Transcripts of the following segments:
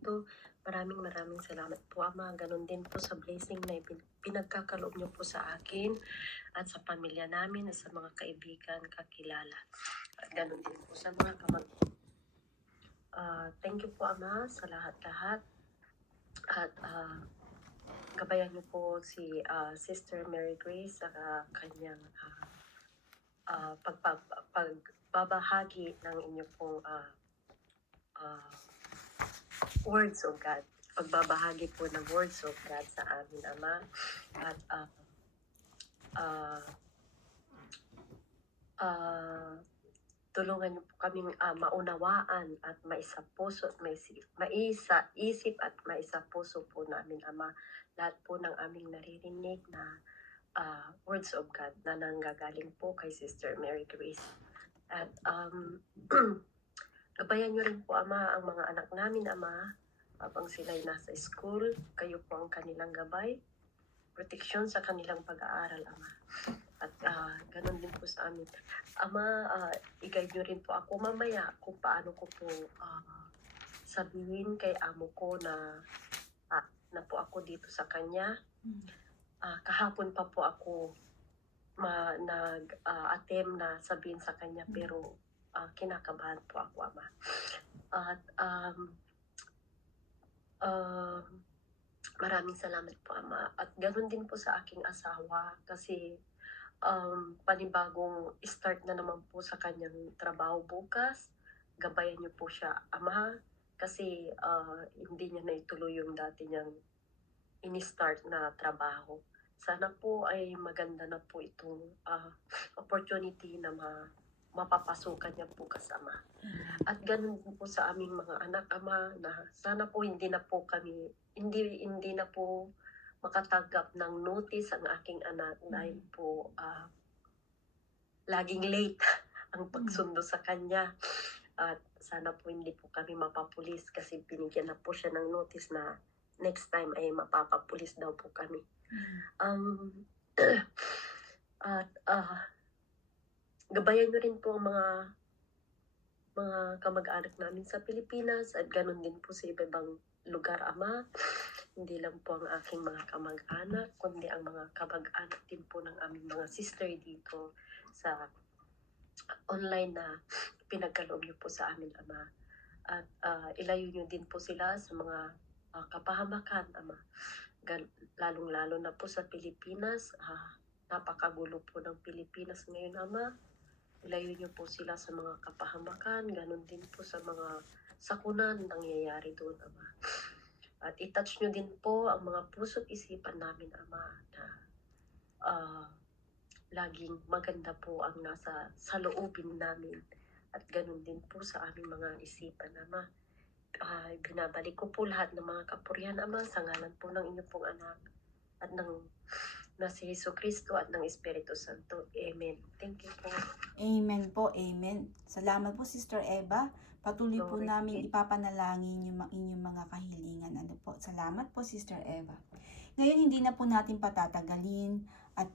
dito. Maraming salamat po, Ama. Ganon din po sa blessing na pinagkakaloob niyo po sa akin at sa pamilya namin at sa mga kaibigan, kakilala. At ganon din po sa mga thank you po, Ama, sa lahat-lahat. At gabayan niyo po si Sister Mary Grace sa kanyang pagbabahagi ng inyong pong words of God. Pagbabahagi po ng words of God sa amin, Ama. At tulungan niyo po kaming maunawaan at maisapuso, maisa-isip at maisapuso po namin, Ama, lahat po ng aming naririnig na words of God na nanggagaling po kay Sister Mary Grace. At gabayan niyo rin po, Ama, ang mga anak namin, Ama, habang sila'y nasa school. Kayo po ang kanilang gabay, proteksyon sa kanilang pag-aaral, Ama. At ganun din po sa amin. Ama, i-guide nyo rin po ako mamaya kung paano ko po sabihin kay amo ko na po ako dito sa kanya. Kahapon pa po ako nag-attempt na sabihin sa kanya, pero kinakabahan po ako, Ama. At maraming salamat po, Ama. At ganoon din po sa aking asawa kasi panibagong start na naman po sa kanyang trabaho bukas. Gabayan niyo po siya, Ama, kasi hindi niya na ituloy yung dati niyang ini-start na trabaho. Sana po ay maganda na po itong opportunity na mapapasukan niya po kasama. At ganun din po sa aming mga anak, Ama, na sana po hindi na po makatanggap ng notice ang aking anak dahil po laging late ang pagsundo sa kanya. At sana po hindi po kami mapapulis kasi binigyan na po siya ng notice na next time ay mapapapulis daw po kami. At gabayan nyo rin po ang mga kamag-anak namin sa Pilipinas at ganun din po sa iba-ibang lugar, Ama. Hindi lang po ang aking mga kamag-anak, kundi ang mga kamag-anak din po ng aming mga sister dito sa online na pinagkaloob niyo po sa amin, Ama. At ilayo niyo din po sila sa mga kapahamakan, Ama. Lalong-lalo na po sa Pilipinas. Napakagulo po ng Pilipinas ngayon, Ama. Ilayo niyo po sila sa mga kapahamakan, ganun din po sa mga sakunan nangyayari doon, Ama. At i-touch nyo din po ang mga puso't isipan namin, Ama, na laging maganda po ang nasa loobin namin. At ganun din po sa aming mga isipan, Ama. Binabalik ko po lahat ng mga kapurihan, Ama, sa ngalan po ng inyong pong anak at na si Jesu Cristo at ng Espiritu Santo. Amen. Thank you po. Amen po, amen. Salamat po, Sister Eva. Patuloy po namin ipapanalangin yung inyong mga kahilingan. Ano po? Salamat po, Sister Eva. Ngayon, hindi na po natin patatagalin at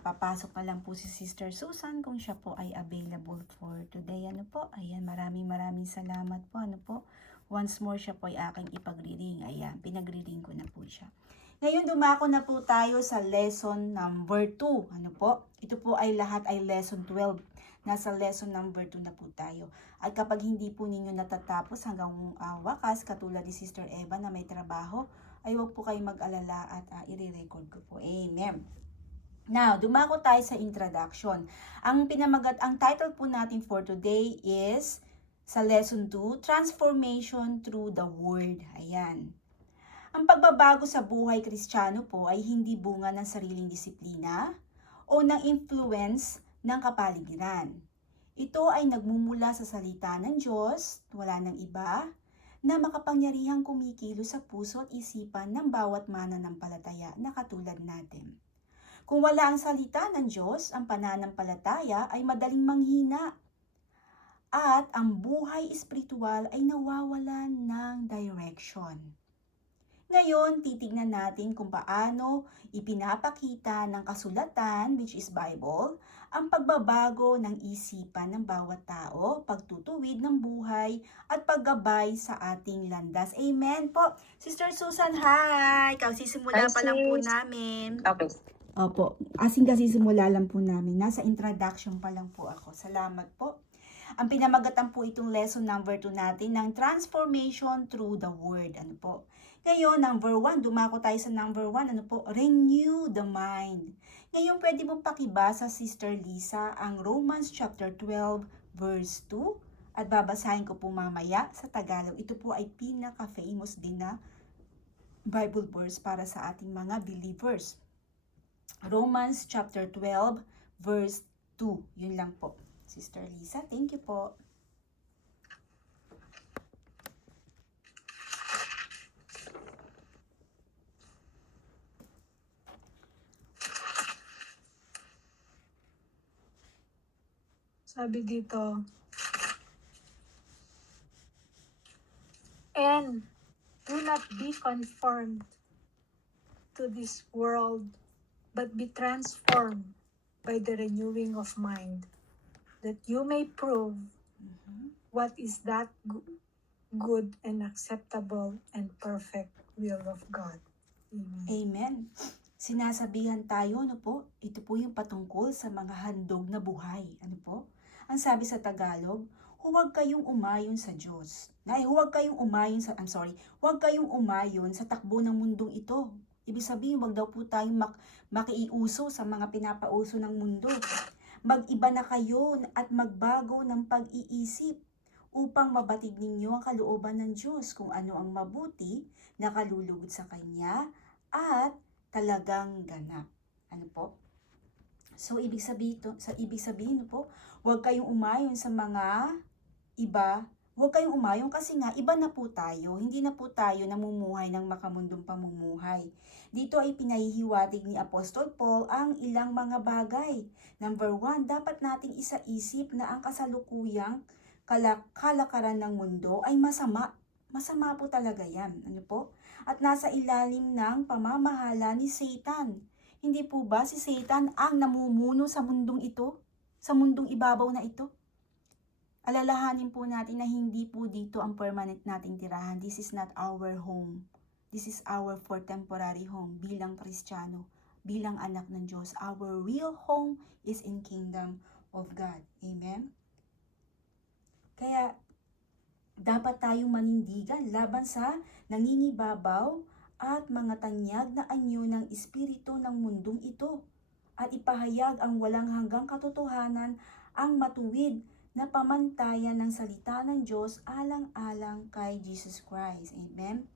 papasok na lang po si Sister Susan kung siya po ay available for today. Ano po? Ayan, maraming salamat po. Ano po? Once more, siya po ay aking ipagriring. Ayan, pinagriring ko na po siya. Ngayon, dumako na po tayo sa lesson number 2. Ano po? Ito po ay lahat ay lesson 12. Nasa lesson number 2 na po tayo. At kapag hindi po ninyo natatapos hanggang wakas, katulad ni Sister Eva na may trabaho, ay huwag po kayong mag-alala at i-record ko po. Amen. Now, dumako tayo sa introduction. Ang title po natin for today is sa lesson 2, Transformation through the Word. Ayan. Ang pagbabago sa buhay Kristiyano po ay hindi bunga ng sariling disiplina o ng influence ng kapaligiran. Ito ay nagmumula sa salita ng Diyos, wala ng iba, na makapangyarihang kumikilos sa puso at isipan ng bawat mananampalataya na katulad natin. Kung wala ang salita ng Diyos, ang pananampalataya ay madaling manghina at ang buhay espiritual ay nawawalan ng direction. Ngayon, titignan natin kung paano ipinapakita ng kasulatan, which is Bible, ang pagbabago ng isipan ng bawat tao, pagtutuwid ng buhay, at paggabay sa ating landas. Amen po. Sister Susan, hi! Kasisimula Hi, pa lang po sis. namin. Okay. Opo, asing kasisimula lang po namin. Nasa introduction pa lang po ako. Salamat po. Ang pinamagatan po itong lesson number 2 natin ng transformation through the word. Ano po? Ngayon, number 1, dumako tayo sa number 1. Ano po? Renew the mind. Ngayon, pwede mong pakibasa, Sister Lisa, ang Romans chapter 12, verse 2. At babasahin ko po mamaya sa Tagalog. Ito po ay pinaka-famous din na Bible verse para sa ating mga believers. Romans chapter 12, verse 2. Yun lang po. Sister Lisa, thank you po. Sabi dito, and do not be conformed to this world, but be transformed by the renewing of mind, that you may prove what is that good and acceptable and perfect will of God. Amen. Amen. Sinasabihan tayo, ano po, ito po yung patungkol sa mga handog na buhay. Ano po? Ang sabi sa Tagalog, huwag kayong umayon sa Diyos. Huwag kayong umayon sa takbo ng mundong ito. Ibig sabihin, huwag daw po tayong makiuso sa mga pinapauso ng mundo. Mag-iba na kayo at magbago ng pag-iisip upang mabatid ninyo ang kalooban ng Diyos kung ano ang mabuti, nakalulugod sa Kanya, at talagang ganap. Ano po? So, ibig sabihin po, huwag kayong umayon sa mga iba. Huwag kayong umayon kasi nga, iba na po tayo. Hindi na po tayo namumuhay ng makamundong pamumuhay. Dito ay pinahihiwatig ni Apostol Paul ang ilang mga bagay. Number 1, dapat nating isaisip na ang kasalukuyang kalakaran ng mundo ay masama. Masama po talaga yan. Ano po? At nasa ilalim ng pamamahala ni Satan. Hindi po ba si Satan ang namumuno sa mundong ito? Sa mundong ibabaw na ito? Alalahanin po natin na hindi po dito ang permanent nating tirahan. This is not our home. This is our for temporary home bilang Kristiyano, bilang anak ng Diyos. Our real home is in kingdom of God. Amen? Kaya, dapat tayong manindigan laban sa nangingibabaw at mga tanyag na anyo ng espiritu ng mundong ito at ipahayag ang walang hanggang katotohanan, ang matuwid na pamantayan ng salita ng Diyos alang-alang kay Jesus Christ. Amen?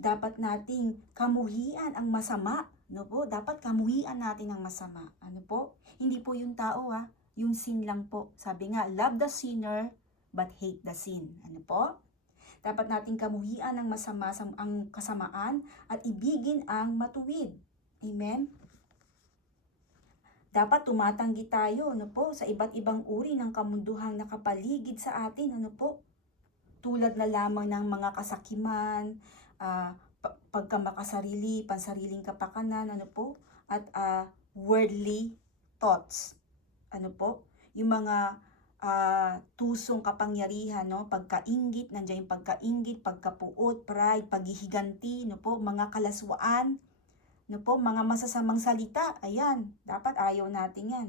Dapat nating kamuhian ang masama. No po? Dapat kamuhian natin ang masama. Ano po? Hindi po yung tao yung sin lang po. Sabi nga, love the sinner but hate the sin. Ano po? Dapat nating kamuhian ang masama, ang kasamaan at ibigin ang matuwid. Amen? Dapat tumatanggi tayo, ano po, sa iba't ibang uri ng kamunduhang nakapaligid sa atin, ano po? Tulad na lamang ng mga kasakiman, pagkamakasarili, pansariling kapakanan, ano po? At worldly thoughts, ano po? Yung mga tusong kapangyarihan, no? Pagkainggit, nandiyan yung pagkainggit, pagkapuot, pride, paghihiganti, no po? Mga kalaswaan, no po? Mga masasamang salita, ayan, dapat ayaw natin yan.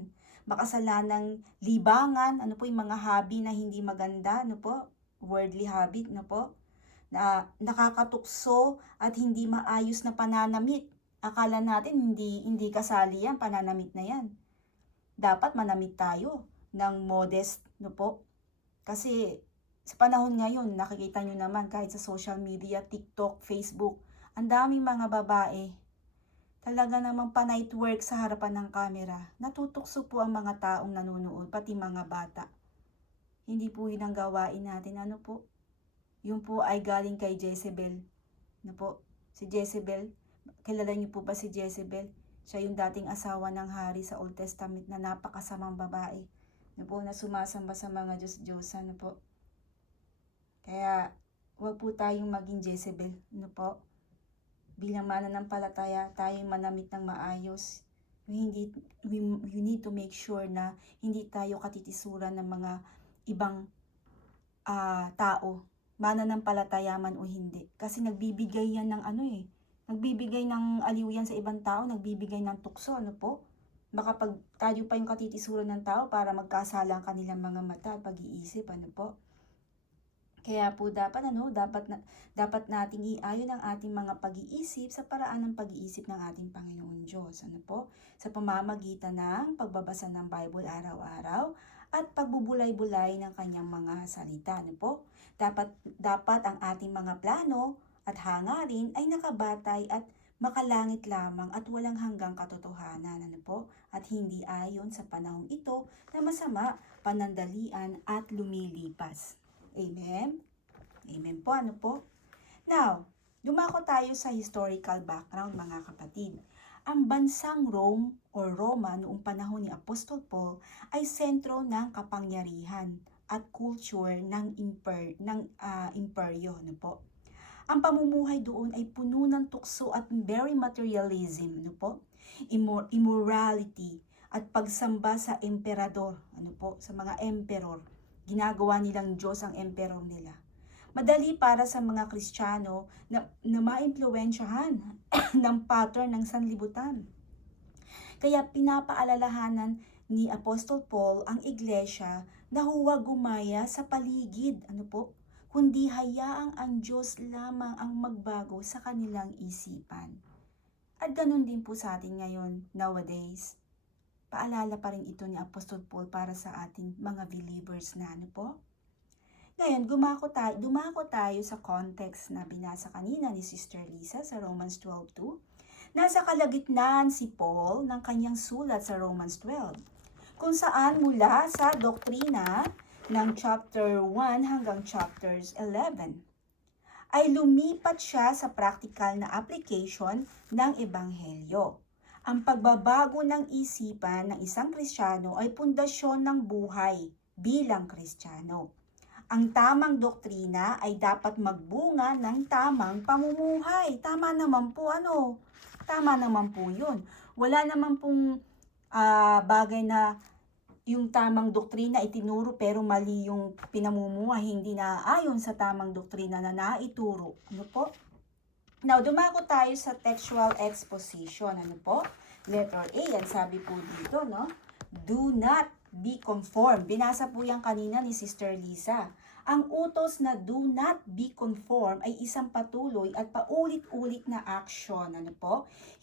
Makasalanang libangan, ano po? Yung mga hobby na hindi maganda, no po? Worldly habit, no po? Na nakakatukso at hindi maayos na pananamit. Akala natin hindi kasali yan, pananamit na yan. Dapat manamit tayo ng modest, no po? Kasi sa panahon ngayon, nakikita nyo naman kahit sa social media, TikTok, Facebook, ang daming mga babae, talaga namang pa-night work sa harapan ng camera. Natutukso po ang mga taong nanonood, pati mga bata. Hindi po yun ang gawain natin, ano po? Yun po ay galing kay Jezebel. Ano po? Si Jezebel, kilala niyo po ba si Jezebel? Siya yung dating asawa ng hari sa Old Testament na napakasamang babae. Ano po, na sumasamba sa mga Diyos-Diyosan, ano po. Kaya, huwag po tayong maging Jezebel, ano po. bilang mananampalataya, tayo manamit ng maayos. We need to make sure na hindi tayo katitisuran ng mga ibang tao, mananampalataya man o hindi. Kasi nagbibigay yan ng nagbibigay ng aliw yan sa ibang tao, nagbibigay ng tukso, Baka pag tayo pa yung katitisuran ng tao para magkasala ang kanilang mga mata at pag-iisip, Kaya po dapat nating iayon ang ating mga pag-iisip sa paraan ng pag-iisip ng ating Panginoon Diyos, sa pamamagitan ng pagbabasa ng Bible araw-araw at pagbubulay-bulay ng kanyang mga salita, Dapat ang ating mga plano at hangarin ay nakabatay at makalangit lamang at walang hanggang katotohanan, at hindi ayon sa panahong ito na masama, panandalian at lumilipas. Amen? Amen po, Now, dumako tayo sa historical background, mga kapatid. Ang bansang Rome o Roma noong panahon ni Apostol Paul ay sentro ng kapangyarihan at culture ng imperyo, Ang pamumuhay doon ay puno ng tukso at very materialism, immorality at pagsamba sa emperador, sa mga emperor. Ginagawa nilang Diyos ang emperor nila. Madali para sa mga Kristiyano na maimpluwensyahan ng pattern ng sanlibutan. Kaya pinapaalalahanan ni Apostol Paul ang iglesia na huwag gumaya sa paligid, kundi hayaang ang Diyos lamang ang magbago sa kanilang isipan. At ganun din po sa atin ngayon, nowadays. Paalala pa rin ito ni Apostol Paul para sa ating mga believers na, Ngayon, dumako tayo sa context na binasa kanina ni Sister Lisa sa Romans 12:2. Nasa kalagitnaan si Paul ng kanyang sulat sa Romans 12, kung saan mula sa doktrina ng chapter 1 hanggang chapters 11, ay lumipat siya sa practical na application ng Ebanghelyo. Ang pagbabago ng isipan ng isang Kristiyano ay pundasyon ng buhay bilang Kristiyano. Ang tamang doktrina ay dapat magbunga ng tamang pamumuhay. Tama naman po, Tama naman po yun. Wala naman pong bagay na yung tamang doktrina itinuro pero mali yung pinamumuhay, hindi na ayon sa tamang doktrina na naituro. Now, dumako tayo sa textual exposition. Letter A, yan sabi po dito, Do not be conformed. Binasa po yan kanina ni Sister Lisa. Ang utos na do not be conformed ay isang patuloy at paulit-ulit na action.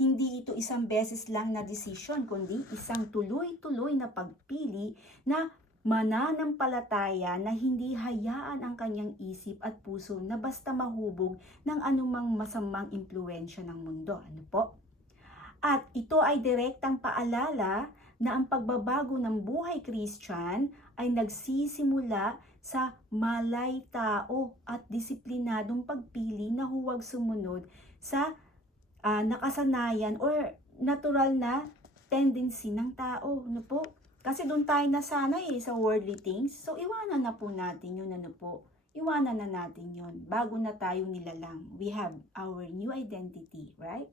Hindi ito isang beses lang na decision, kundi isang tuloy-tuloy na pagpili na mananampalataya na hindi hayaan ang kanyang isip at puso na basta mahubog ng anumang masamang impluwensya ng mundo. At ito ay direktang paalala na ang pagbabago ng buhay Christian ay nagsisimula sa malay tao at disiplinadong pagpili na huwag sumunod sa nakasanayan or natural na tendency ng tao. Kasi doon tayo nasanay sa worldly things. So, iwanan na po natin yun, Iwanan na natin yun. Bago na tayo nilalang. We have our new identity, right?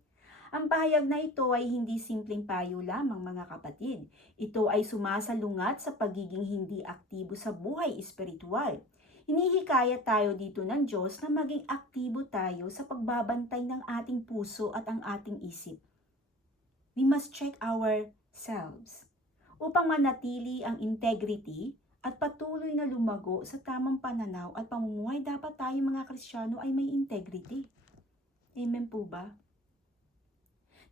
Ang pahayag na ito ay hindi simpleng payo lamang, mga kapatid. Ito ay sumasalungat sa pagiging hindi aktibo sa buhay espiritual. Hinihikayat tayo dito ng Diyos na maging aktibo tayo sa pagbabantay ng ating puso at ang ating isip. We must check ourselves. Upang manatili ang integrity at patuloy na lumago sa tamang pananaw at pamumuhay, dapat tayo mga Kristiyano ay may integrity. Amen po ba?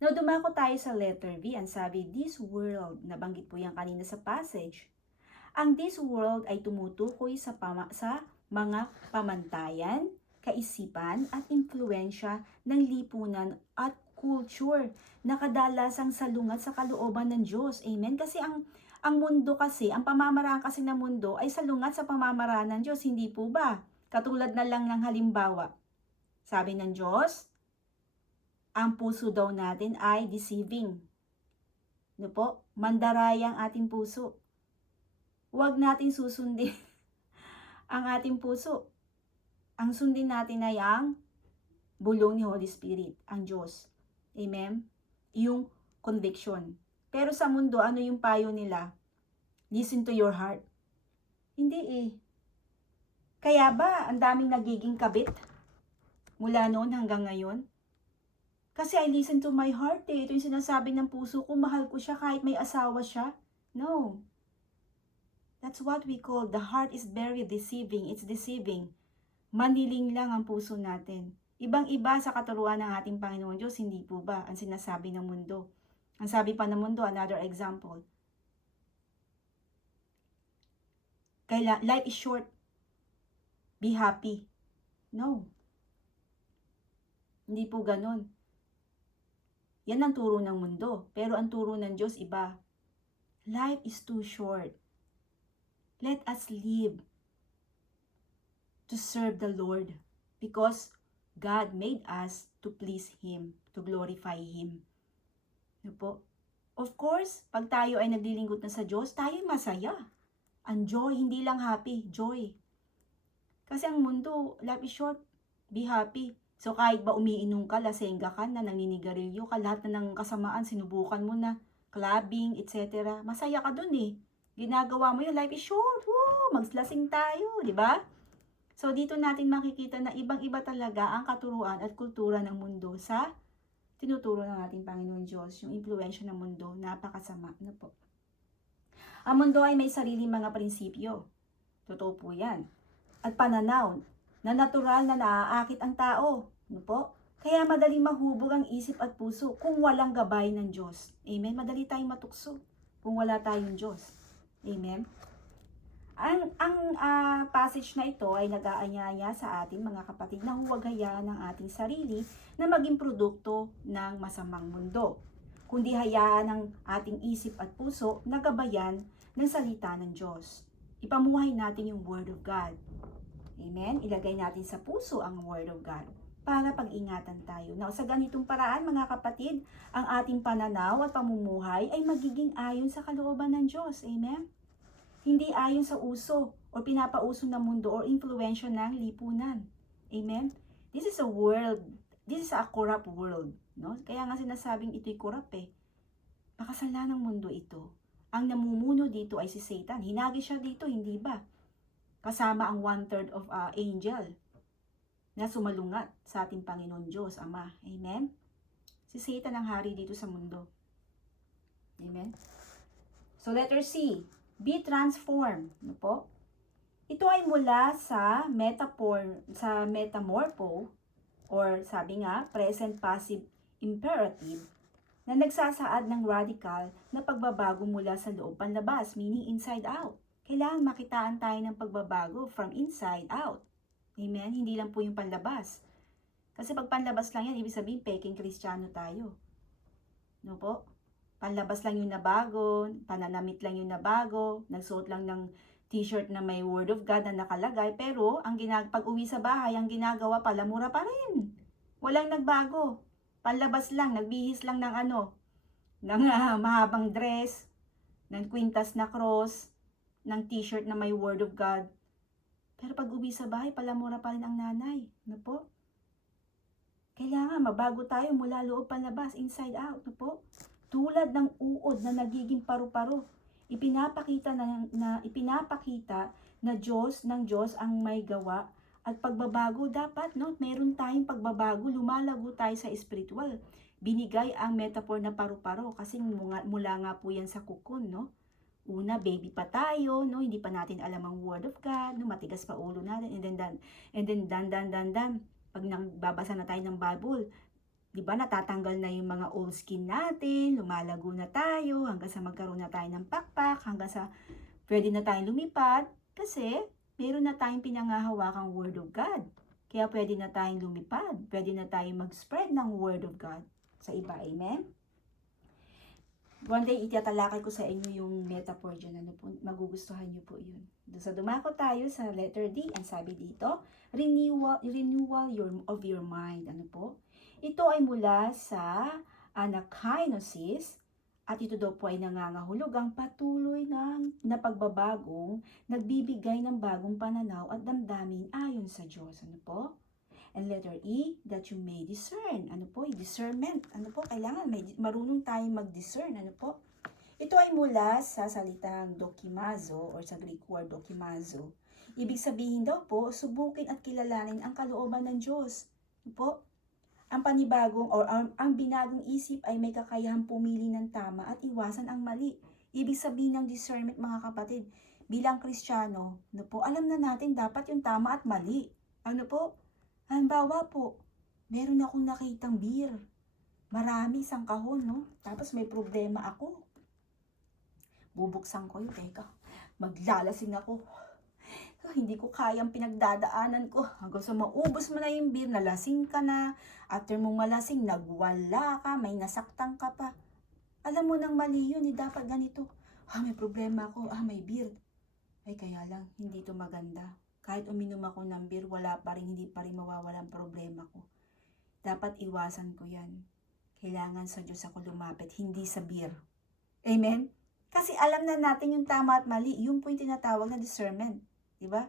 Now, dumako tayo sa letter B. Ang sabi, this world, nabanggit po yan kanina sa passage. Ang this world ay tumutukoy sa mga pamantayan, kaisipan at impluensya ng lipunan at culture na kadalasang salungat sa kalooban ng Diyos. Amen? Kasi ang mundo kasi, ang pamamaraan kasi ng mundo ay salungat sa pamamaraan ng Diyos. Hindi po ba? Katulad na lang ng halimbawa. Sabi ng Diyos, ang puso daw natin ay deceiving. Mandaraya ang ating puso. Huwag natin susundin ang ating puso. Ang sundin natin ay ang bulong ni Holy Spirit, ang Diyos. Amen? Yung conviction. Pero sa mundo, ano yung payo nila? Listen to your heart. Hindi eh. Kaya ba ang daming nagiging kabit mula noon hanggang ngayon? Kasi I listen to my heart eh. Ito yung sinasabi ng puso ko, mahal ko siya kahit may asawa siya. No. That's what we call, the heart is very deceiving. It's deceiving. Maniling lang ang puso natin. Ibang-iba sa katuruan ng ating Panginoon Diyos, hindi po ba ang sinasabi ng mundo? Ang sabi pa ng mundo, another example. Life is short. Be happy. No. Hindi po ganun. Yan ang turo ng mundo. Pero ang turo ng Diyos iba. Life is too short. Let us live to serve the Lord because God made us to please Him, to glorify Him. Ano po? Of course, pag tayo ay naglilingkod na sa Diyos, tayo ay masaya. Ang joy, hindi lang happy, joy. Kasi ang mundo, life is short, be happy. So kahit ba umiinom ka, lasengga ka na, naninigarilyo ka, lahat na ng kasamaan, sinubukan mo na, clubbing, etc. Masaya ka dun eh. Ginagawa mo yun, life is short, woo, maglasing tayo, di ba? So dito natin makikita na ibang-iba talaga ang katuruan at kultura ng mundo sa tinuturo ng ating Panginoon Diyos. Yung impluwensya ng mundo, napakasama. Ano po? Ang mundo ay may sariling mga prinsipyo. Totoo po yan. At pananaw na natural na naaakit ang tao. Ano po? Kaya madaling mahubog ang isip at puso kung walang gabay ng Diyos. Amen? Madali tayong matukso kung wala tayong Diyos. Amen? Ang passage na ito ay nag-aanyaya sa ating mga kapatid na huwag hayaan ng ating sarili na maging produkto ng masamang mundo, kundi hayaan ng ating isip at puso na gabayan ng salita ng Diyos. Ipamuhay natin yung Word of God. Amen? Ilagay natin sa puso ang Word of God para pag-ingatan tayo. Now, sa ganitong paraan, mga kapatid, ang ating pananaw at pamumuhay ay magiging ayon sa kalooban ng Diyos. Amen? Hindi ayon sa uso o pinapauso ng mundo o influensya ng lipunan. Amen? This is a world, this is a corrupt world. No? Kaya nga sinasabing ito'y corrupt eh. Makasalanan ng mundo ito. Ang namumuno dito ay si Satan. Hinagi siya dito, hindi ba? Kasama ang 1/3 of angel na sumalungat sa ating Panginoon Diyos, Ama. Amen? Si Satan ang hari dito sa mundo. Amen? So letter C, be transformed. Ano po? Ito ay mula sa metamorpho or sabi nga, present passive imperative na nagsasaad ng radical na pagbabago mula sa loob panlabas, meaning inside out. Kailangan makitaan tayo ng pagbabago from inside out. Amen? Hindi lang po yung panlabas. Kasi pag panlabas lang yan, ibig sabihin, peking Kristiyano tayo. No po? Panlabas lang yung nabago, pananamit lang yung nabago, nagsuot lang ng t-shirt na may Word of God na nakalagay, pero pag uwi sa bahay, ang ginagawa pala, mura pa rin. Walang nagbago. Panlabas lang, nagbihis lang ng ng mahabang dress, ng kwintas na cross, ng t-shirt na may Word of God. Pero pag uwi sa bahay, palamura pa rin ang nanay. Ano po? Kailangan mabago tayo mula loob panlabas, inside out. Ano po? Tulad ng uod na nagiging paru-paro. Ipinapakita na Diyos ng Diyos ang may gawa at pagbabago dapat, no? Meron tayong pagbabago, lumalago tayo sa spiritual. Binigay ang metaphor na paru-paro kasi mula nga po yan sa kukun, no? Una, baby pa tayo, no? Hindi pa natin alam ang Word of God, no? Matigas pa ulo natin, and then dan. Pag nagbabasa na tayo ng Bible, di ba natatanggal na yung mga old skin natin, lumalago na tayo, hanggang sa magkaroon na tayo ng pakpak, hanggang sa pwede na tayong lumipad, kasi meron na tayong pinangahawakang Word of God. Kaya pwede na tayong lumipad, pwede na tayong mag-spread ng Word of God sa iba. Amen? One day, itatalakay ko sa inyo yung metaphor dyan. Ano po, magugustuhan nyo po yun. So, dumako tayo sa letter D. Ang sabi dito, renewal of your mind. Ano po? Ito ay mula sa anakinosis at ito daw po ay nangangahulugang patuloy na pagbabagong nagbibigay ng bagong pananaw at damdamin ayon sa Diyos. Ano po? And letter E, that you may discern. Ano po? Discernment. Ano po? Kailangan marunong tayong mag-discern. Ano po? Ito ay mula sa salitang dokimazo or sa Greek word dokimazo. Ibig sabihin daw po, subukin at kilalanin ang kalooban ng Diyos. Ano po? Ang panibagong or ang binagong isip ay may kakayahang pumili ng tama at iwasan ang mali. Ibig sabihin ng discernment, mga kapatid, bilang Kristiyano, ano po, alam na natin dapat yung tama at mali. Ano po? Halimbawa po, meron akong nakitang beer. Marami, isang kahon, no? Tapos may problema ako. Bubuksan ko yun, teka. Maglalasing ako. Hindi ko kayang pinagdadaanan ko. Hanggang sa maubos mo na yung beer, nalasing ka na. After mong malasing, nagwala ka, may nasaktan ka pa. Alam mo nang mali yun, dapat ganito. May problema ako, may beer. Ay, kaya lang, hindi to maganda. Kahit uminom ako ng beer, hindi pa rin mawawala ang problema ko. Dapat iwasan ko yan. Kailangan sa Diyos ako lumapit, hindi sa beer. Amen? Kasi alam na natin yung tama at mali. Yung po yung tinatawag na discernment. Diba?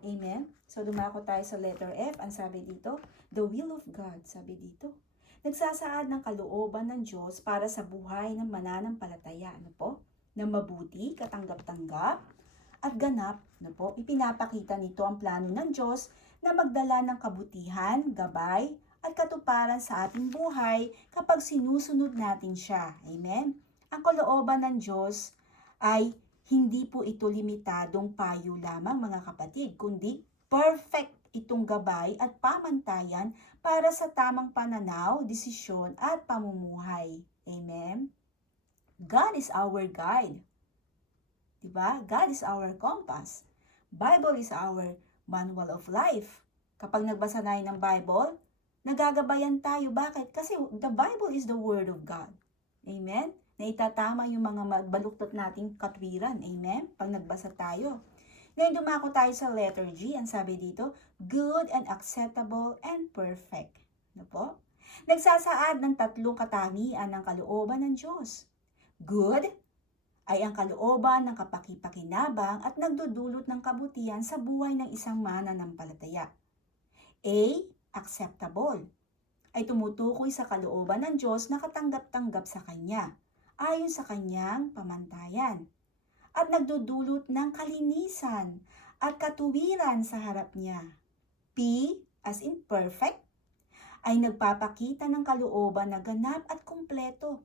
Amen? So, dumako tayo sa letter F. Ang sabi dito, the will of God. Sabi dito, nagsasaad ng kalooban ng Diyos para sa buhay ng mananampalataya. Ano po? Na mabuti, katanggap-tanggap, at ganap. Ano po? Ipinapakita nito ang plano ng Diyos na magdala ng kabutihan, gabay, at katuparan sa ating buhay kapag sinusunod natin siya. Amen? Ang kalooban ng Diyos ay hindi po ito limitadong payo lamang, mga kapatid, kundi perfect itong gabay at pamantayan para sa tamang pananaw, desisyon at pamumuhay. Amen? God is our guide. Diba? God is our compass. Bible is our manual of life. Kapag nagbasa tayo ng Bible, nagagabayan tayo. Bakit? Kasi the Bible is the Word of God. Amen? Na itatama yung mga magbaluktot nating katwiran. Amen? Pag nagbasa tayo. Ngayon dumako tayo sa letter G. Ang sabi dito, good and acceptable and perfect. Ano po? Nagsasaad ng tatlong katangian ng kalooban ng Diyos. Good ay ang kalooban ng kapakipakinabang at nagdudulot ng kabutihan sa buhay ng isang mananampalataya. A, acceptable, ay tumutukoy sa kalooban ng Diyos na katanggap-tanggap sa Kanya, ayon sa Kanyang pamantayan, at nagdudulot ng kalinisan at katuwiran sa harap niya. P, as in perfect, ay nagpapakita ng kalooban na ganap at kumpleto,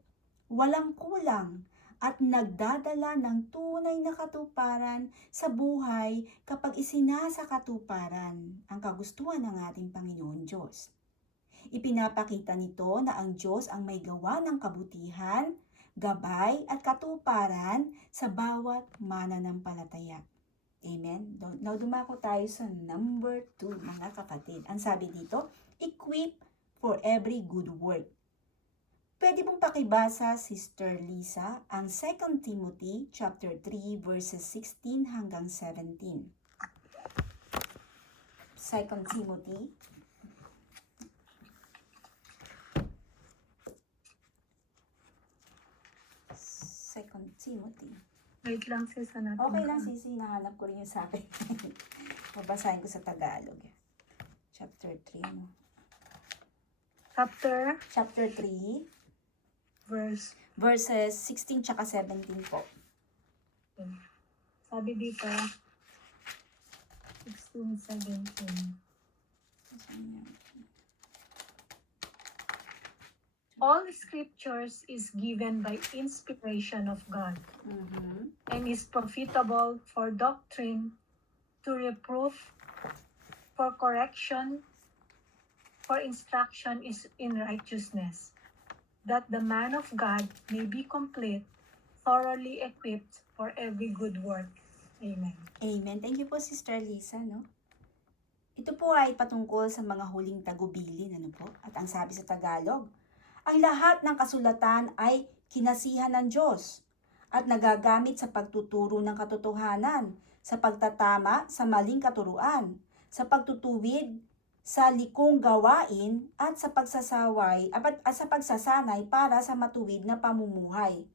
walang kulang, at nagdadala ng tunay na katuparan sa buhay kapag isinasa katuparan ang kagustuhan ng ating Panginoon Diyos. Ipinapakita nito na ang Diyos ang may gawa ng kabutihan, gabay at katuparan sa bawat mananampalataya. Amen? Now, dumako tayo sa number 2, mga kapatid. Ang sabi dito, equip for every good work. Pwede mong pakibasa, Sister Lisa, ang 2 Timothy chapter 3 verses 16 hanggang 17. 2 Timothy. Wait lang, sis. Natin. Okay lang, Sisi. Hinahanap ko rin yung sa akin. Babasahin ko sa Tagalog. Chapter 3. No? Chapter 3. Verses 16 tsaka 17 po. Sabi dito, 16, 17. All scriptures is given by inspiration of God and is profitable for doctrine, to reproof, for correction, for instruction is in righteousness, that the man of God may be complete, thoroughly equipped for every good work. Amen. Amen. Thank you po, Sister Lisa, no? Ito po ay patungkol sa mga huling tagubilin, ano po? At ang sabi sa Tagalog, ang lahat ng kasulatan ay kinasihan ng Diyos at nagagamit sa pagtuturo ng katotohanan, sa pagtatama sa maling katuruan, sa pagtutuwid sa likong gawain at sa pagsasanay para sa matuwid na pamumuhay,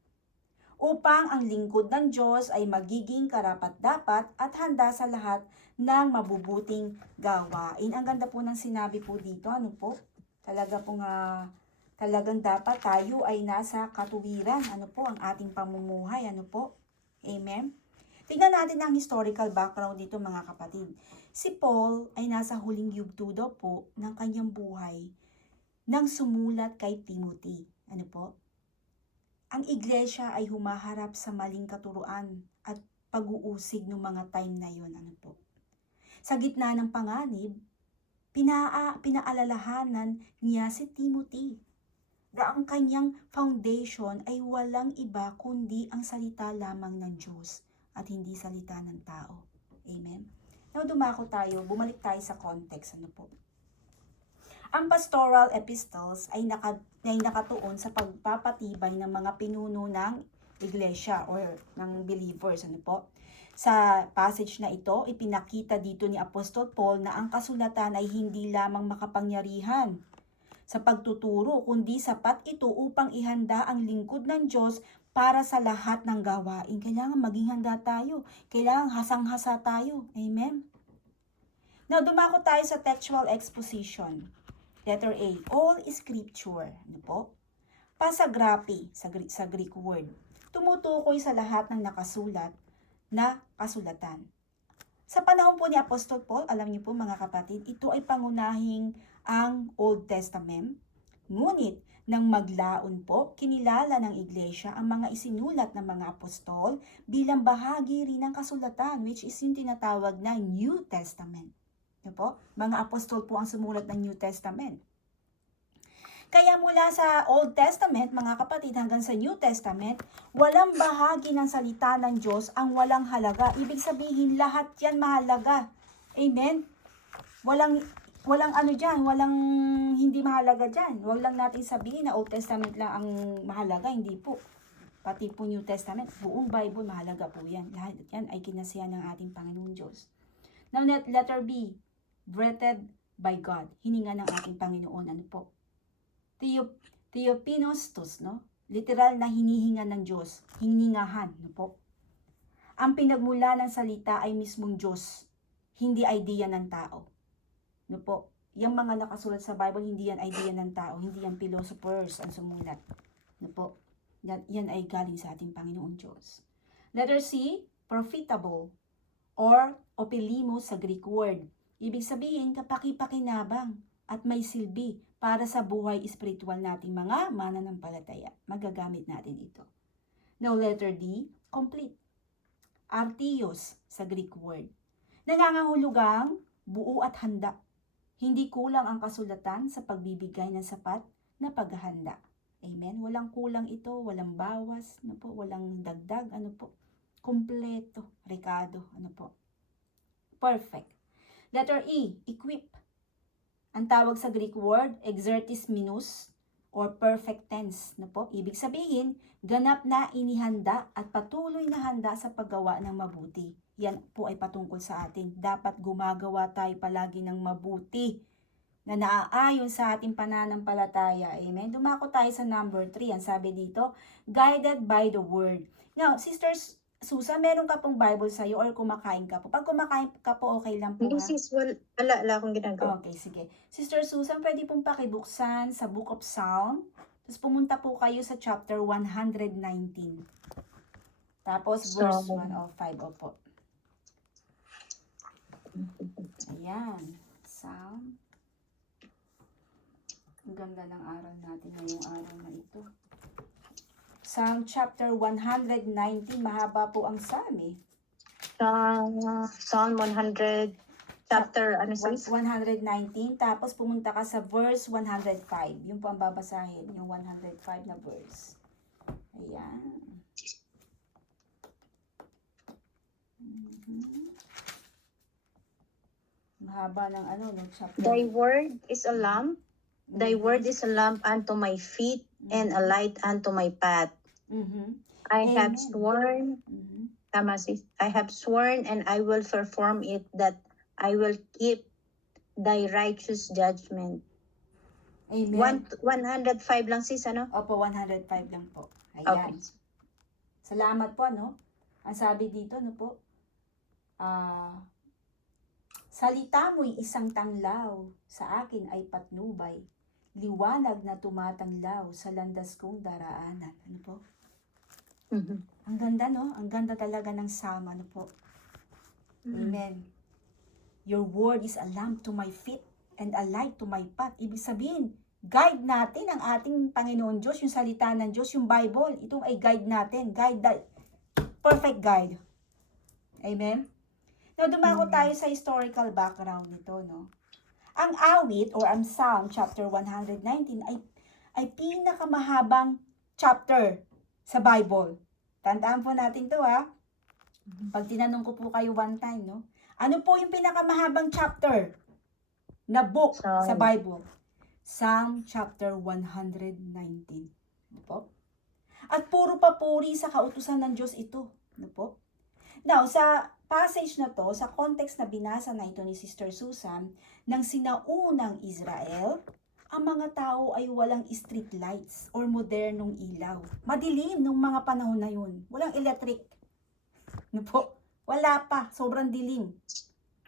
upang ang lingkod ng Diyos ay magiging karapat-dapat at handa sa lahat ng mabubuting gawain. Ang ganda po ng sinabi po dito, ano po? Talagang dapat tayo ay nasa katuwiran, ano po, ang ating pamumuhay, ano po? Amen? Tingnan natin ang historical background dito mga kapatid. Si Paul ay nasa huling yugto daw po ng kanyang buhay nang sumulat kay Timothy. Ano po? Ang iglesia ay humaharap sa maling katuruan at pag-uusig ng mga time na yon. Ano po? Sa gitna ng panganib, pinaalalahanan niya si Timothy na ang kanyang foundation ay walang iba kundi ang salita lamang ng Diyos at hindi salita ng tao. Amen? Now, dumako tayo, bumalik tayo sa context. Ano po? Ang pastoral epistles ay nakatuon sa pagpapatibay ng mga pinuno ng iglesia or ng believers. Ano po? Sa passage na ito, ipinakita dito ni Apostol Paul na ang kasulatan ay hindi lamang makapangyarihan sa pagtuturo, kundi sapat ito upang ihanda ang lingkod ng Diyos para sa lahat ng gawain. Kailangan maging handa tayo. Kailangan hasang-hasa tayo. Amen? Now, dumako tayo sa textual exposition. Letter A, all scripture. Ano po? Pasagrapi sa Greek word. Tumutukoy sa lahat ng nakasulat na kasulatan. Sa panahon po ni Apostol Paul, alam niyo po mga kapatid, ito ay pangunahing ang Old Testament. Ngunit, nang maglaon po, kinilala ng iglesia ang mga isinulat ng mga apostol bilang bahagi rin ng kasulatan, which is yung tinatawag na New Testament. Ano po? Mga apostol po ang sumulat ng New Testament. Kaya mula sa Old Testament, mga kapatid, hanggang sa New Testament, walang bahagi ng salita ng Diyos ang walang halaga. Ibig sabihin, lahat yan mahalaga. Amen? Walang ano dyan, walang hindi mahalaga dyan. Huwag lang natin sabihin na Old Testament lang ang mahalaga, hindi po. Pati po New Testament, buong Bible mahalaga po yan. Lahat yan ay kinasihan ng ating Panginoon Diyos. Now, letter B, breathed by God. Hininga ng ating Panginoon. Ano po? Theopneustos, no? Literal na hinihinga ng Diyos. Hiningahan, no po? Ang pinagmula ng salita ay mismong Diyos, hindi idea ng tao. No po? Yung mga nakasulat sa Bible, hindi yan idea ng tao, hindi yan philosophers ang sumulat. No po? Yan ay galing sa ating Panginoon Diyos. Letter C, profitable or opelimos sa Greek word. Ibig sabihin, kapaki-pakinabang at may silbi para sa buhay espiritual nating mga mananampalataya. Magagamit natin ito. Now, letter D, complete. Artios sa Greek word. Nangangahulugang buo at handa. Hindi kulang ang kasulatan sa pagbibigay ng sapat na paghahanda. Amen? Walang kulang ito, walang bawas, ano po, walang dagdag, ano po. Kompleto, Ricardo, ano po. Perfect. Letter E, equip. Ang tawag sa Greek word, exertis minus or perfect tense. No po? Ibig sabihin, ganap na inihanda at patuloy na handa sa paggawa ng mabuti. Yan po ay patungkol sa atin. Dapat gumagawa tayo palagi ng mabuti na naaayon sa ating pananampalataya. Amen? Dumako tayo sa number 3. Ang sabi dito, guided by the word. Now, Sisters Susan, meron ka pong Bible sa'yo or kumakain ka po? Pag kumakain ka po, okay lang po Hindi ha? sis, wala akong ginagawa. Okay, sige. Sister Susan, pwede pong pakibuksan sa Book of Psalm. Tapos pumunta po kayo sa chapter 119. Tapos verse 105. Opo. Ayan. Psalm. Ang ganda ng araw natin ngayong araw na ito. Psalm chapter 119. Mahaba po ang Psalm eh. Psalm 100, chapter, ano sis? 119, tapos pumunta ka sa verse 105. Yun po ang babasahin, yung 105 na verse. Ayan. Mahaba ng ano, no, chapter. Thy word is a lamp. Thy word is a lamp unto my feet and a light unto my path. I have Amen. sworn, tama sis, I have sworn and I will perform it that I will keep thy righteous judgment. Amen. 105 lang sis, ano? Opo, 105 lang po. Okay. Ayan. Salamat po, no? Ang sabi dito, no po, salita mo'y isang tanglaw, sa akin ay patnubay, liwanag na tumatanglaw sa landas kong daraanan. Ano po? Ang ganda, no? Ang ganda talaga ng Psalm, ano po? Amen. Your word is a lamp to my feet and a light to my path. Ibig sabihin, guide natin ang ating Panginoon Diyos, yung salita ng Diyos, yung Bible. Itong ay guide natin. Perfect guide. Amen? Now, dumako tayo sa historical background nito, no? Ang awit or ang Psalm chapter 119 ay pinakamahabang chapter sa Bible. Tandaan po natin to, ha? Pag tinanong ko po kayo one time, no? Ano po yung pinakamahabang chapter na book sa Bible? Psalm chapter 119. Ano po? At puro papuri sa kautusan ng Diyos ito. Ano po? Now, sa passage na to, sa context na binasa na ito ni Sister Susan, ng sinaunang Israel, ang mga tao ay walang street lights or modernong ilaw. Madilim nung mga panahon na yun. Walang electric. Ano po? Wala pa. Sobrang dilim.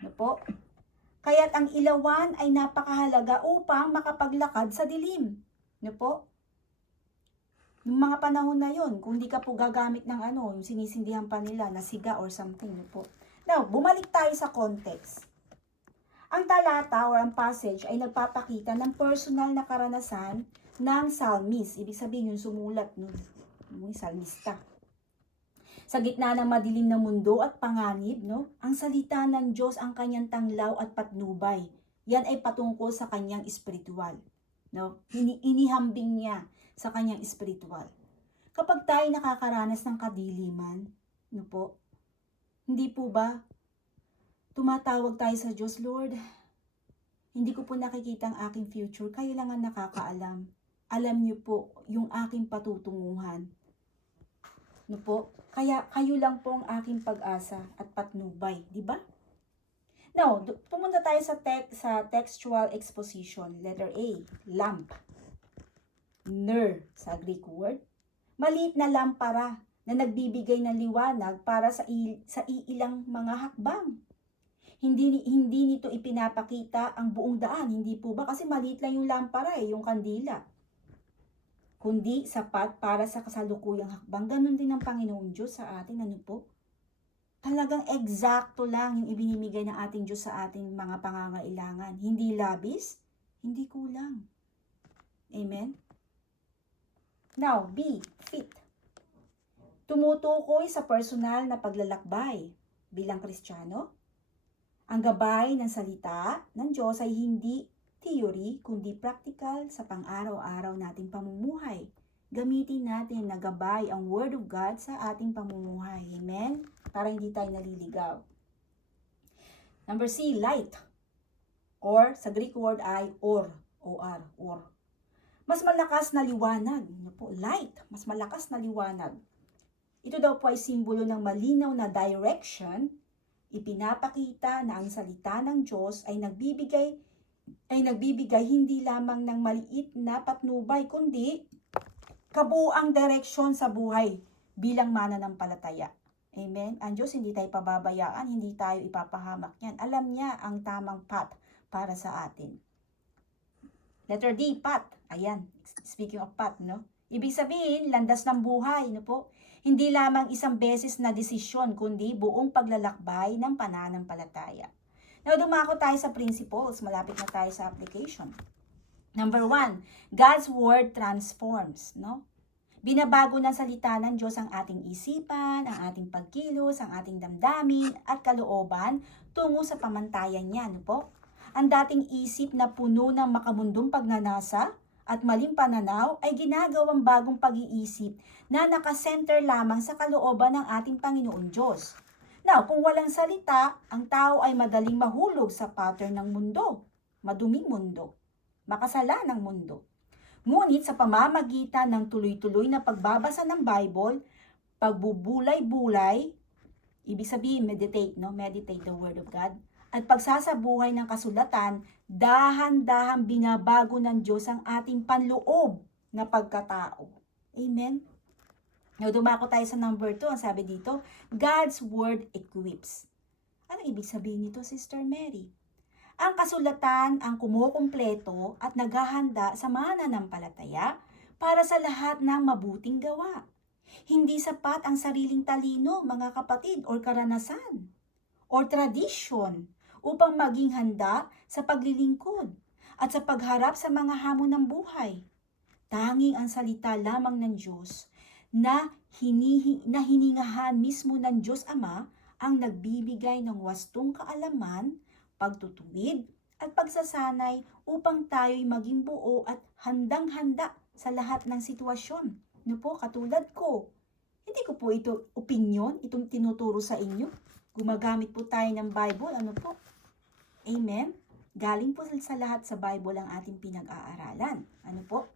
Ano po? Kaya't ang ilawan ay napakahalaga upang makapaglakad sa dilim. Ano po? Yung mga panahon na yun, kung di ka po gagamit ng yung sinisindihan pa nila na siga or something. Ano po? Now, bumalik tayo sa context. Ang talata or ang passage ay nagpapakita ng personal na karanasan ng psalmist. Ibig sabihin yung sumulat yung psalmista. Sa gitna ng madilim na mundo at panganib, no, ang salita ng Diyos ang kanyang tanglaw at patnubay. Yan ay patungkol sa kanyang espiritual. No? Inihambing niya sa kanyang espiritual. Kapag tayo nakakaranas ng kadiliman, no po, hindi po ba tumatawag tayo sa Diyos, Lord, hindi ko po nakikita ang aking future, kayo lang ang nakakaalam. Alam niyo po yung aking patutunguhan. No po? Kaya kayo lang po ang aking pag-asa at patnubay, di ba? Now, pumunta tayo sa textual exposition. Letter A, lamp. Ner sa Greek word. Maliit na lampara na nagbibigay ng liwanag para sa iilang mga hakbang. Hindi nito ipinapakita ang buong daan, hindi po ba? Kasi maliit lang yung lampara yung kandila. Kundi sapat para sa kasalukuyang hakbang. Ganon din ang Panginoon Diyos sa atin. Ano po? Talagang eksakto lang yung ibinimigay ng ating Diyos sa ating mga pangangailangan. Hindi labis, hindi kulang. Amen? Now, B, fit. Tumutukoy sa personal na paglalakbay bilang Kristiyano. Ang gabay ng salita ng Diyos ay hindi theory, kundi practical sa pang-araw-araw nating pamumuhay. Gamitin natin na gabay ang Word of God sa ating pamumuhay. Amen? Para hindi tayo naliligaw. Number C, light. Or, sa Greek word ay or. Mas malakas na liwanag. Light, mas malakas na liwanag. Ito daw po ay simbolo ng malinaw na direction. Ipinapakita na ang salita ng Diyos ay nagbibigay hindi lamang ng maliit na patnubay, kundi kabuuang direksyon sa buhay bilang mananampalataya. Amen? Ang Diyos hindi tayo pababayaan, hindi tayo ipapahamak yan. Alam niya ang tamang path para sa atin. Letter D, path. Ayan, speaking of path, no? Ibig sabihin, landas ng buhay, no po? Hindi lamang isang beses na desisyon, kundi buong paglalakbay ng pananampalataya. Now, dumako tayo sa principles. Malapit na tayo sa application. Number 1, God's Word transforms, no? Binabago ng salita ng Diyos ang ating isipan, ang ating pagkilos, ang ating damdamin at kalooban tungo sa pamantayan niya, no po? Ang dating isip na puno ng makamundong pagnanasa at maling pananaw ay ginagawang bagong pag-iisip na nakasenter lamang sa kalooban ng ating Panginoon Diyos. Now, kung walang salita, ang tao ay madaling mahulog sa pattern ng mundo, maduming mundo, makasalanang mundo. Ngunit sa pamamagitan ng tuloy-tuloy na pagbabasa ng Bible, pagbubulay-bulay, ibig sabihin meditate, no? Meditate the Word of God, at pagsasabuhay ng kasulatan, dahan-dahang binabago ng Diyos ang ating panloob na pagkatao. Amen? Now, dumako tayo sa number 2. Ang sabi dito, God's Word equips. Ano ibig sabihin nito, Sister Mary? Ang kasulatan ang kumukumpleto at naghahanda sa mananampalataya para sa lahat ng mabuting gawa. Hindi sapat ang sariling talino, mga kapatid, or karanasan, or tradisyon upang maging handa sa paglilingkod at sa pagharap sa mga hamon ng buhay. Tanging ang salita lamang ng Diyos na hiningahan mismo ng Diyos Ama ang nagbibigay ng wastong kaalaman, pagtutuwid at pagsasanay upang tayo'y maging buo at handang-handa sa lahat ng sitwasyon. No po, katulad ko. Hindi ko po ito opinion, itong tinuturo sa inyo. Gumagamit po tayo ng Bible, ano po? Amen? Galing po sa lahat sa Bible ang ating pinag-aaralan. Ano po?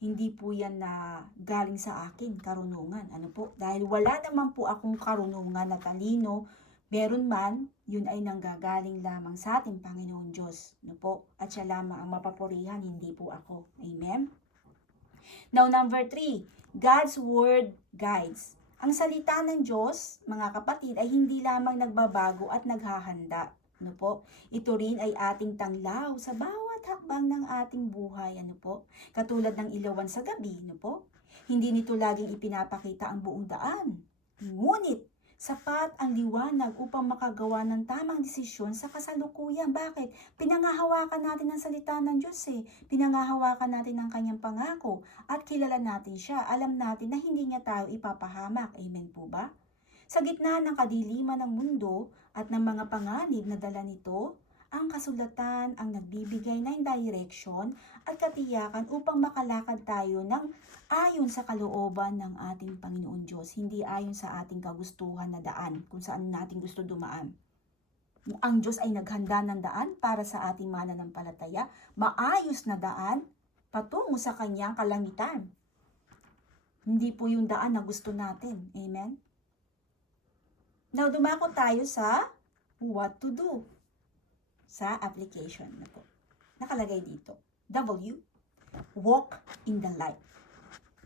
Hindi po yan na galing sa akin, karunungan. Ano po? Dahil wala naman po akong karunungan na talino, meron man, yun ay nanggagaling lamang sa ating Panginoon Diyos. Ano po? At siya lamang ang mapapurihan, hindi po ako. Amen? Now, number 3, God's Word guides. Ang salita ng Diyos, mga kapatid, ay hindi lamang nagbabago at naghahanda. Ano po? Ito rin ay ating tanglaw sa bawat hakbang ng ating buhay. Ano po? Katulad ng ilawan sa gabi. Ano po? Hindi nito laging ipinapakita ang buong daan. Ngunit, sapat ang liwanag upang makagawa ng tamang desisyon sa kasalukuyan. Bakit? Pinangahawakan natin ang salita ng Diyos eh. Pinangahawakan natin ang kanyang pangako at kilala natin siya. Alam natin na hindi niya tayo ipapahamak. Amen po ba? Sa gitna ng kadiliman ng mundo at ng mga panganib na dala nito, ang kasulatan ang nagbibigay ng direction at katiyakan upang makalakad tayo ng ayon sa kalooban ng ating Panginoon Diyos, hindi ayon sa ating kagustuhan na daan, kung saan natin gusto dumaan. Ang Diyos ay naghanda ng daan para sa ating mananampalataya, maayos na daan patungo sa kanyang kalangitan. Hindi po yung daan na gusto natin. Amen? Now, dumako tayo sa what to do sa application na po. Nakalagay dito. W, walk in the light.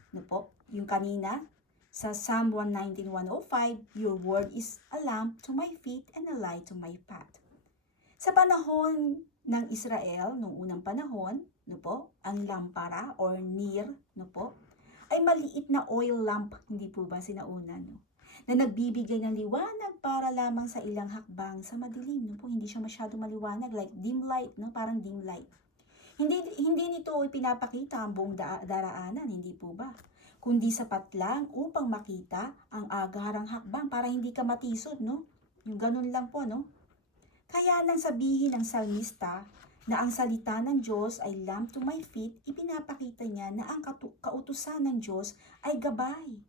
No po? Yung kanina, sa Psalm 119:105, your word is a lamp to my feet and a light to my path. Sa panahon ng Israel, noong unang panahon, no po, ang lampara or near, no po, ay maliit na oil lamp, hindi po ba sinauna, no? Na nagbibigay ng liwanag para lamang sa ilang hakbang sa madilim, no po, hindi siya masyado maliwanag, like dim light, no, parang dim light. Hindi nito ipinapakita ang buong daraanan, hindi po ba? Kundi sapat lang upang makita ang agarang hakbang para hindi ka matisod, no? Yung ganun lang po, no? Kaya nang sabihin ng salmista na ang salita ng Diyos ay lamp to my feet, ipinapakita niya na ang kautusan ng Diyos ay gabay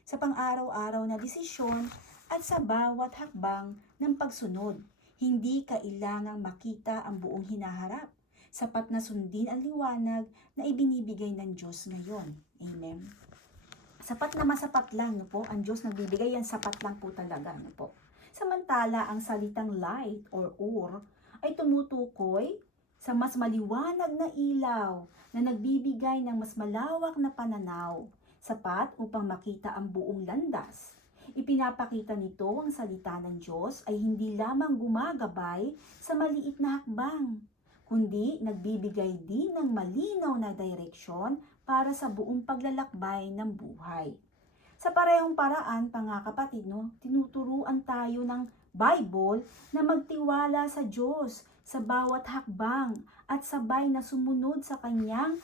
sa pang-araw-araw na desisyon at sa bawat hakbang ng pagsunod. Hindi kailangang makita ang buong hinaharap. Sapat na sundin ang liwanag na ibinibigay ng Diyos ngayon. Amen. Sapat na masapat lang, no po? Ang Diyos nagbibigay yan, sapat lang po talaga, no po? Samantala, ang salitang light or ay tumutukoy sa mas maliwanag na ilaw na nagbibigay ng mas malawak na pananaw, sapat upang makita ang buong landas. Ipinapakita nito ang salita ng Diyos ay hindi lamang gumagabay sa maliit na hakbang, kundi nagbibigay din ng malinaw na direksyon para sa buong paglalakbay ng buhay. Sa parehong paraan, mga kapatid, no, tinuturuan tayo ng Bible na magtiwala sa Diyos sa bawat hakbang at sabay na sumunod sa kanyang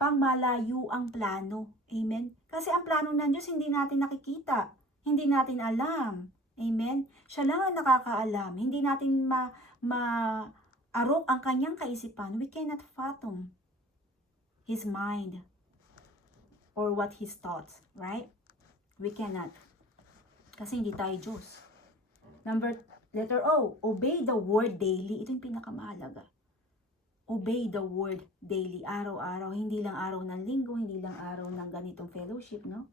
pangmalayo ang plano. Amen? Kasi ang plano ng Diyos hindi natin nakikita. Hindi natin alam. Amen? Siya lang ang nakakaalam. Hindi natin ma-arok ang kanyang kaisipan. We cannot fathom His mind or what His thoughts. Right? We cannot. Kasi hindi tayo Diyos. Letter O, obey the word daily. Ito yung pinakamahalaga. Obey the word daily, araw-araw, hindi lang araw ng linggo, hindi lang araw ng ganitong fellowship, no?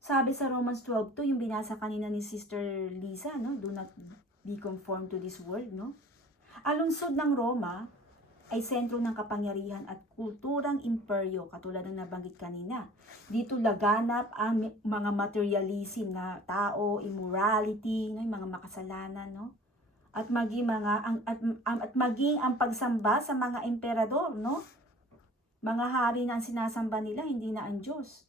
Sabi sa Romans 12:2, yung binasa kanina ni Sister Lisa, no? Do not be conformed to this world, no? Alunsod ng Roma ay sentro ng kapangyarihan at kulturang imperyo, katulad ng nabanggit kanina. Dito laganap ang mga materialism na tao, immorality, no, yung mga makasalanan, no? At maging ang pagsamba sa mga emperador, no? Mga hari na ang sinasamba nila, hindi na ang Diyos.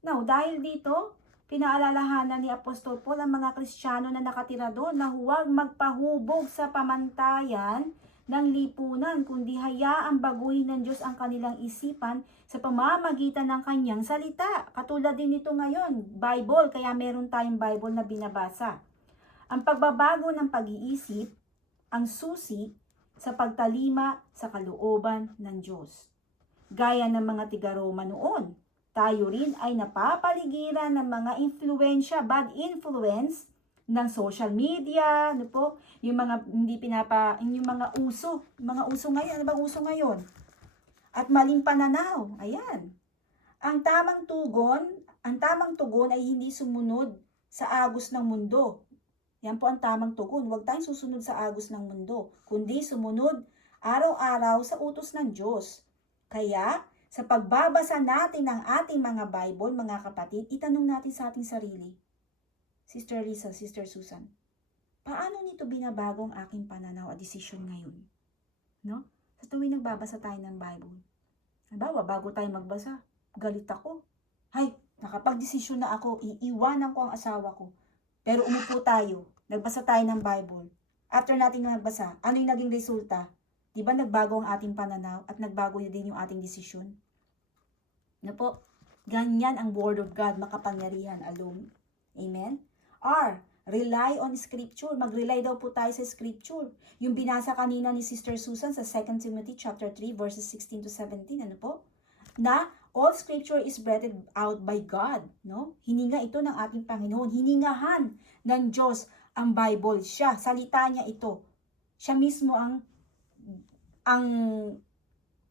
Now, dahil dito, pinaalalahanan ni Apostol Paul ang mga Kristiyano na nakatira doon na huwag magpahubog sa pamantayan ng lipunan, kundi hayaang baguhin ng Diyos ang kanilang isipan sa pamamagitan ng kanyang salita. Katulad din nito ngayon, Bible, kaya meron tayong Bible na binabasa. Ang pagbabago ng pag-iisip, ang susi sa pagtalima sa kalooban ng Diyos. Gaya ng mga tiga-Roma noon, tayo rin ay napapaligiran ng mga influensya, bad influence ng social media, ano po, yung mga yung mga uso ngayon, ano bang uso ngayon? At maling pananaw, ayan. Ang tamang tugon ay hindi sumunod sa agos ng mundo. Yan po ang tamang tugon. Huwag tayong susunod sa agos ng mundo, kundi sumunod araw-araw sa utos ng Diyos. Kaya, sa pagbabasa natin ng ating mga Bible, mga kapatid, itanong natin sa ating sarili, Sister Lisa, Sister Susan, paano nito binabago ang aking pananaw at desisyon ngayon? No? Sa tuwing nagbabasa tayo ng Bible. Halimbawa, bago tayo magbasa, galit ako. Hay, nakapag-desisyon na ako, iiwanan ko ang asawa ko. Pero umupo tayo, nagbasa tayo ng Bible. After natin nagbasa, ano yung naging resulta? Di ba nagbago ang ating pananaw at nagbago din yung ating desisyon? No po? Ganyan ang Word of God, makapangyarihan alone. Amen? R, rely on Scripture. Mag-rely daw po tayo sa Scripture. Yung binasa kanina ni Sister Susan sa 2 Timothy chapter 3 verses 16 to 17, ano po? Na all Scripture is breathed out by God, no? Hininga ito ng ating Panginoon. Hiningahan ng Diyos ang Bible. Siya, salita niya ito. Siya mismo ang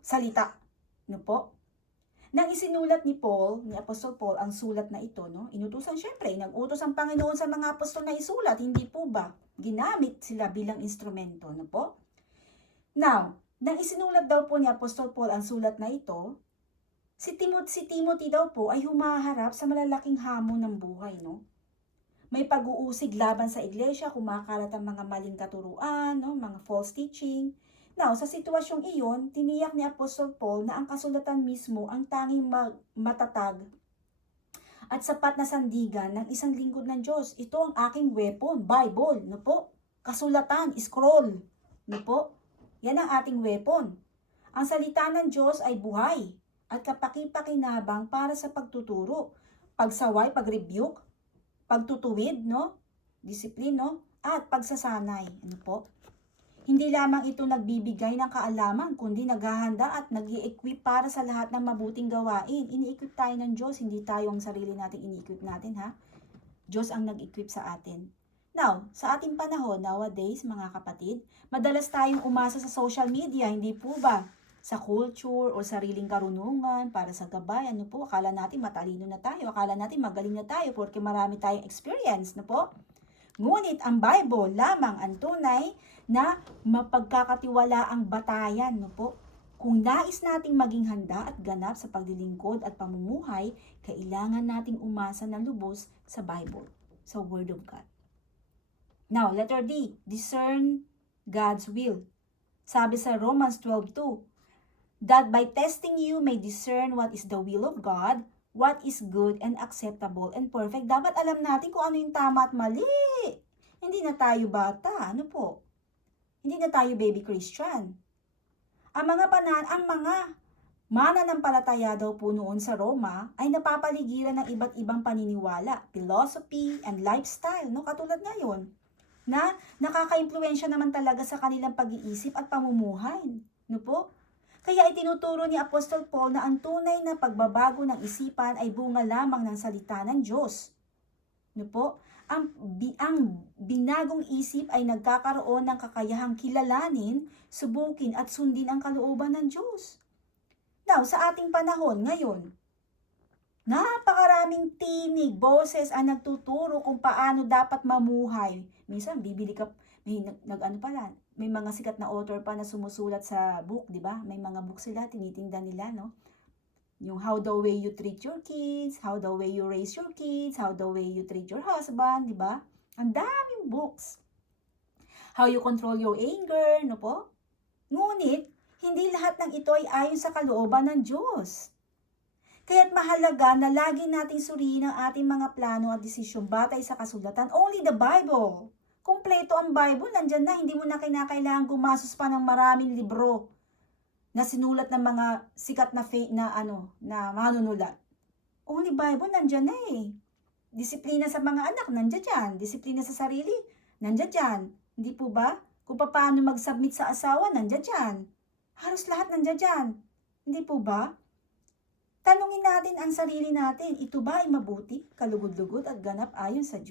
salita, no po? Nang isinulat ni Apostol Paul, ang sulat na ito, no? Inutusan syempre, nag-utos ang Panginoon sa mga apostol na isulat, hindi po ba? Ginamit sila bilang instrumento, no po? Now, nang isinulat daw po ni Apostol Paul ang sulat na ito, si Timothy daw po ay humaharap sa malalaking hamon ng buhay, no? May pag-uusig laban sa iglesia, kumakalat ang mga maling katuruan, no? Mga false teaching. Now, sa sitwasyong iyon, tiniyak ni Apostol Paul na ang kasulatan mismo ang tanging matatag at sapat na sandigan ng isang lingkod ng Diyos. Ito ang aking weapon, Bible, no po? Kasulatan, scroll, no po? Yan ang ating weapon. Ang salita ng Diyos ay buhay at kapaki-pakinabang para sa pagtuturo, pagsaway, pag-rebuke, pagtutuwid, no? Disiplin, no? At pagsasanay, ano po? Hindi lamang ito nagbibigay ng kaalaman, kundi naghahanda at nag-i-equip para sa lahat ng mabuting gawain. Ini-equip tayo ng Diyos, hindi tayo ang sarili natin ini-equip natin, ha? Diyos ang nag-equip sa atin. Now, sa ating panahon, nowadays, mga kapatid, madalas tayong umasa sa social media, hindi po ba? Sa culture o sariling karunungan, para sa gabay, ano po? Akala natin matalino na tayo, akala natin magaling na tayo porque marami tayong experience, no po? Ngunit ang Bible lamang ang tunay na mapagkakatiwalaang batayan, no po? Kung nais nating maging handa at ganap sa paglilingkod at pamumuhay, kailangan nating umasa ng lubos sa Bible, sa Word of God. Now, letter D, discern God's will. Sabi sa Romans 12:2, that by testing you may discern what is the will of God, what is good and acceptable and perfect. Dapat alam natin kung ano yung tama at mali. Hindi na tayo bata, ano po? Hindi na tayo baby Christian. Ang mga mananampalataya daw po noon sa Roma ay napapaligiran ng iba't ibang paniniwala, philosophy, and lifestyle, no? Katulad ngayon, na nakaka-impluwensya naman talaga sa kanilang pag-iisip at pamumuhay, no po? Kaya itinuturo ni Apostol Paul na ang tunay na pagbabago ng isipan ay bunga lamang ng salita ng Diyos. No po? Ang binagong isip ay nagkakaroon ng kakayahang kilalanin, subukin at sundin ang kalooban ng Diyos. Now, sa ating panahon ngayon, napakaraming tinig, boses ang nagtuturo kung paano dapat mamuhay. Minsan, Ano pala, may mga sikat na author pa na sumusulat sa book, di ba? May mga book sila, tinitinda nila, no? Yung how the way you treat your kids, how the way you raise your kids, how the way you treat your husband, di ba? Ang daming books. How you control your anger, no po? Ngunit, hindi lahat ng ito ay ayon sa kalooban ng Diyos. Kaya't mahalaga na lagi nating suriin ang ating mga plano at desisyon batay sa kasulatan. Only the Bible. Kompleto ang Bible, nandyan na, hindi mo na kinakailangan gumasos pa ng maraming libro na sinulat ng mga sikat na na manunulat. Only Bible, nandyan na eh. Disiplina sa mga anak, nandyan dyan. Disiplina sa sarili, nandyan dyan. Hindi po ba? Kung paano mag-submit sa asawa, nandyan dyan. Halos lahat nandyan dyan. Hindi po ba? Tanungin natin ang sarili natin, ito ba ay mabuti, kalugod-lugod at ganap ayon sa Diyos?